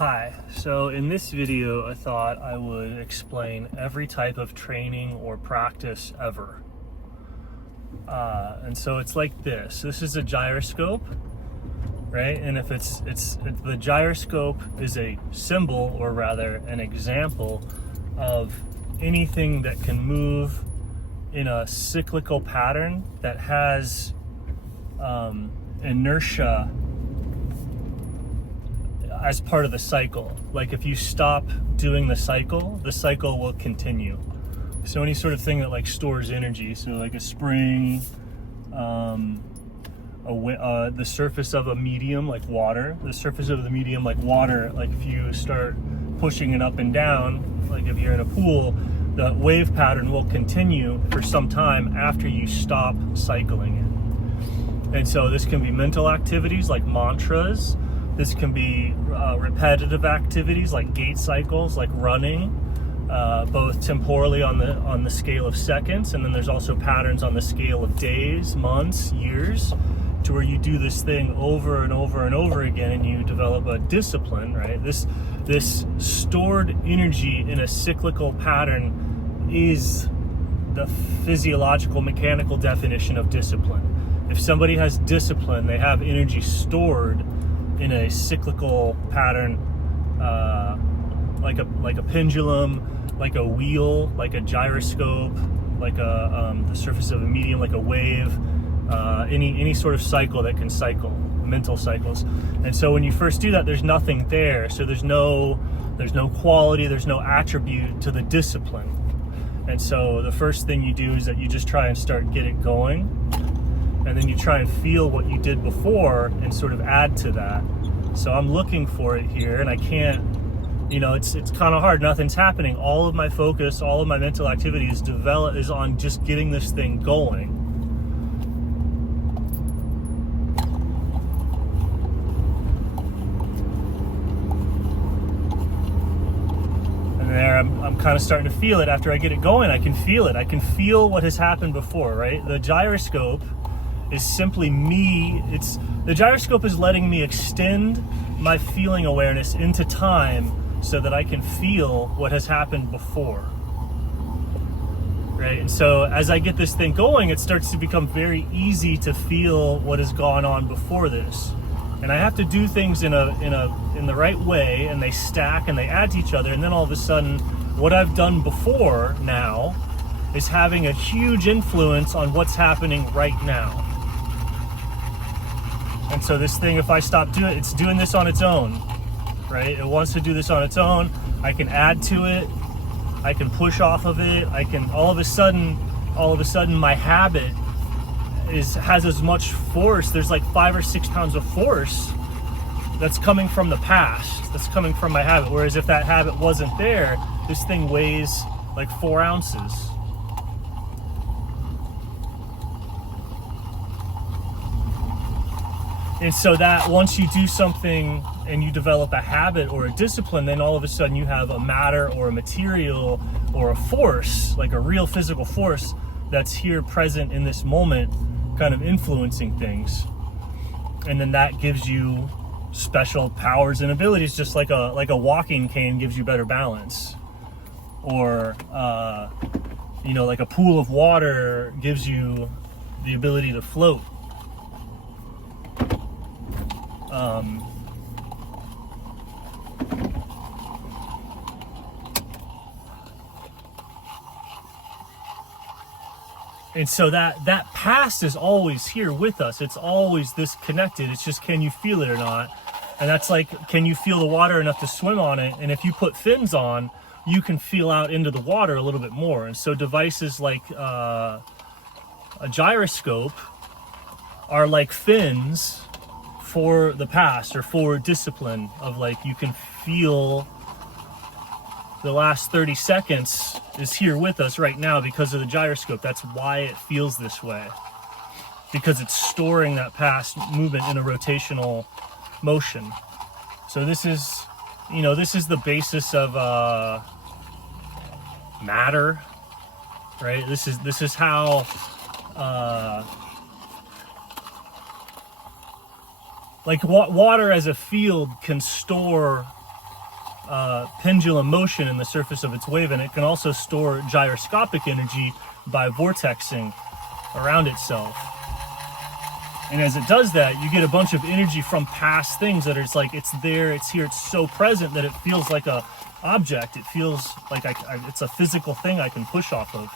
Hi, so in this video I thought I would explain every type of training or practice ever. And so it's like this. This is a gyroscope, right? And if the gyroscope is a symbol, or rather an example of anything that can move in a cyclical pattern that has inertia as part of the cycle. Like if you stop doing the cycle will continue. So any sort of thing that like stores energy, so like a spring, the surface of a medium like water, like if you start pushing it up and down, like if you're in a pool, the wave pattern will continue for some time after you stop cycling it. And so this can be mental activities like mantras. This can be repetitive activities like gait cycles, like running, both temporally on the scale of seconds, and then there's also patterns on the scale of days, months, years, to where you do this thing over and over and over again, and you develop a discipline, right? This stored energy in a cyclical pattern is the physiological, mechanical definition of discipline. If somebody has discipline, they have energy stored in a cyclical pattern, like a pendulum, like a wheel, like a gyroscope, like the surface of a medium, like a wave, any sort of cycle that can cycle, mental cycles. And so when you first do that, there's nothing there. So there's no quality, there's no attribute to the discipline. And so the first thing you do is that you just try and get it going. And then you try and feel what you did before and sort of add to that. So I'm looking for it here, and I can't, it's kind of hard. Nothing's happening. All of my focus, all of my mental activity is on just getting this thing going. And there I'm kind of starting to feel it. After I get it going, I can feel it. I can feel what has happened before, right? The gyroscope is simply me. The gyroscope is letting me extend my feeling awareness into time so that I can feel what has happened before, right? And so as I get this thing going, it starts to become very easy to feel what has gone on before this. And I have to do things in the right way, and they stack and they add to each other, and then all of a sudden what I've done before now is having a huge influence on what's happening right now. And so this thing, if I stop doing it, it's doing this on its own, right? It wants to do this on its own. I can add to it. I can push off of it. I can, all of a sudden, my habit has as much force. There's like 5 or 6 pounds of force that's coming from the past, that's coming from my habit. Whereas if that habit wasn't there, this thing weighs like 4 ounces. And so that once you do something and you develop a habit or a discipline, then all of a sudden you have a matter or a material or a force, like a real physical force that's here present in this moment, kind of influencing things. And then that gives you special powers and abilities, just like a walking cane gives you better balance. Or, like a pool of water gives you the ability to float. And so that past is always here with us. It's always this connected. It's just, can you feel it or not? And that's like, can you feel the water enough to swim on it? And if you put fins on, you can feel out into the water a little bit more. And so devices like a gyroscope are like fins for the past, or for discipline, of like, you can feel the last 30 seconds is here with us right now because of the gyroscope. That's why it feels this way, because it's storing that past movement in a rotational motion. So this is the basis of matter, right? This is how like water as a field can store pendulum motion in the surface of its wave, and it can also store gyroscopic energy by vortexing around itself. And as it does that, you get a bunch of energy from past things that it's like, it's there, it's here, it's so present that it feels like a object. It feels like it's a physical thing I can push off of.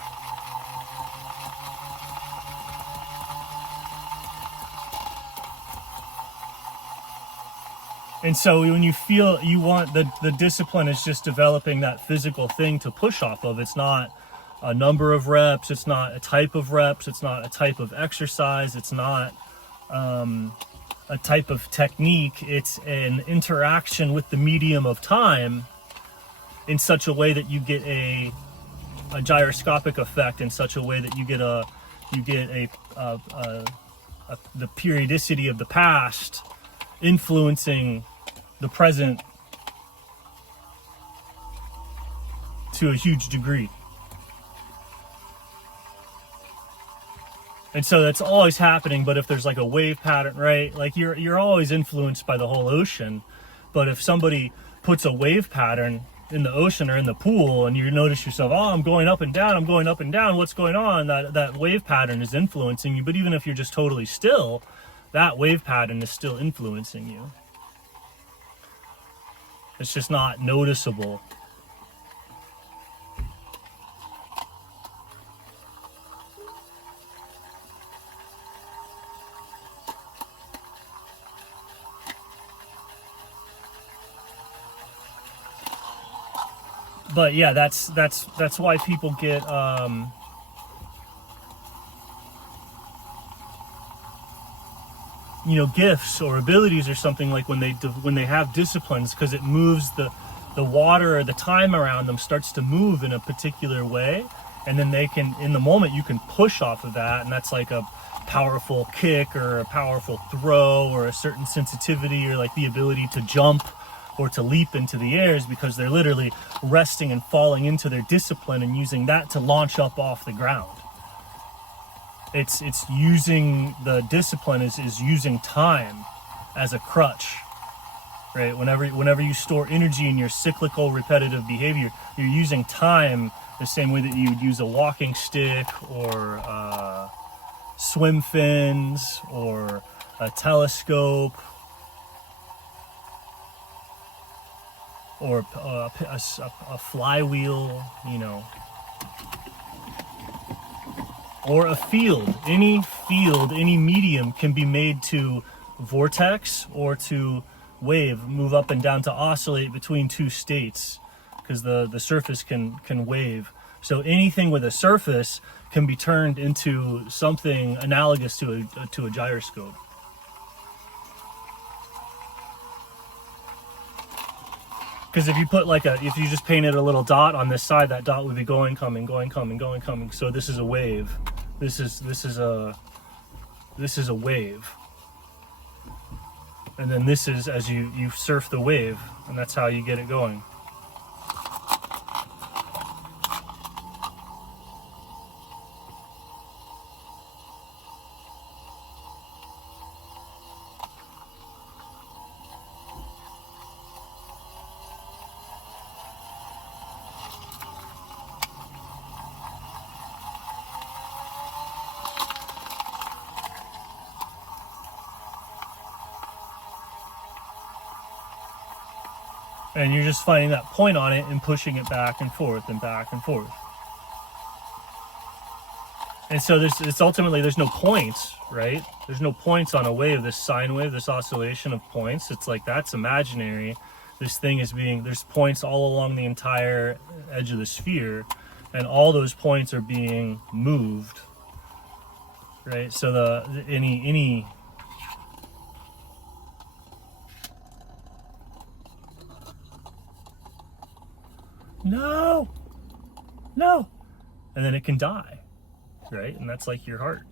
And so when you feel you want the discipline is just developing that physical thing to push off of. It's not a number of reps. It's not a type of reps. It's not a type of exercise. It's not a type of technique. It's an interaction with the medium of time in such a way that you get a gyroscopic effect, in such a way that you get the periodicity of the past influencing the present to a huge degree. And so that's always happening. But if there's like a wave pattern, right, like you're always influenced by the whole ocean. But if somebody puts a wave pattern in the ocean or in the pool, and you notice yourself, oh, I'm going up and down, I'm going up and down, what's going on? That wave pattern is influencing you. But even if you're just totally still, that wave pattern is still influencing you. It's just not noticeable. But yeah, that's why people get gifts or abilities or something, like when they have disciplines, because it moves the water, or the time around them starts to move in a particular way, and then they can, in the moment, you can push off of that, and that's like a powerful kick or a powerful throw or a certain sensitivity, or like the ability to jump or to leap into the airs, because they're literally resting and falling into their discipline and using that to launch up off the ground. It's using the discipline is using time as a crutch, right? Whenever you store energy in your cyclical repetitive behavior, you're using time the same way that you would use a walking stick or swim fins or a telescope or a flywheel, or a field. Any medium can be made to vortex or to wave, move up and down, to oscillate between two states, because the surface can wave. So anything with a surface can be turned into something analogous to a gyroscope. Because if you put if you just painted a little dot on this side, that dot would be going, coming, going, coming, going, coming. So this is a wave. This is a wave. And then this is as you surf the wave, and that's how you get it going. And you're just finding that point on it and pushing it back and forth and back and forth. And so it's ultimately, there's no points, right? There's no points on a wave, this sine wave, this oscillation of points. It's like, that's imaginary. This thing is there's points all along the entire edge of the sphere, and all those points are being moved, right? So any no, and then it can die, right? And that's like your heart.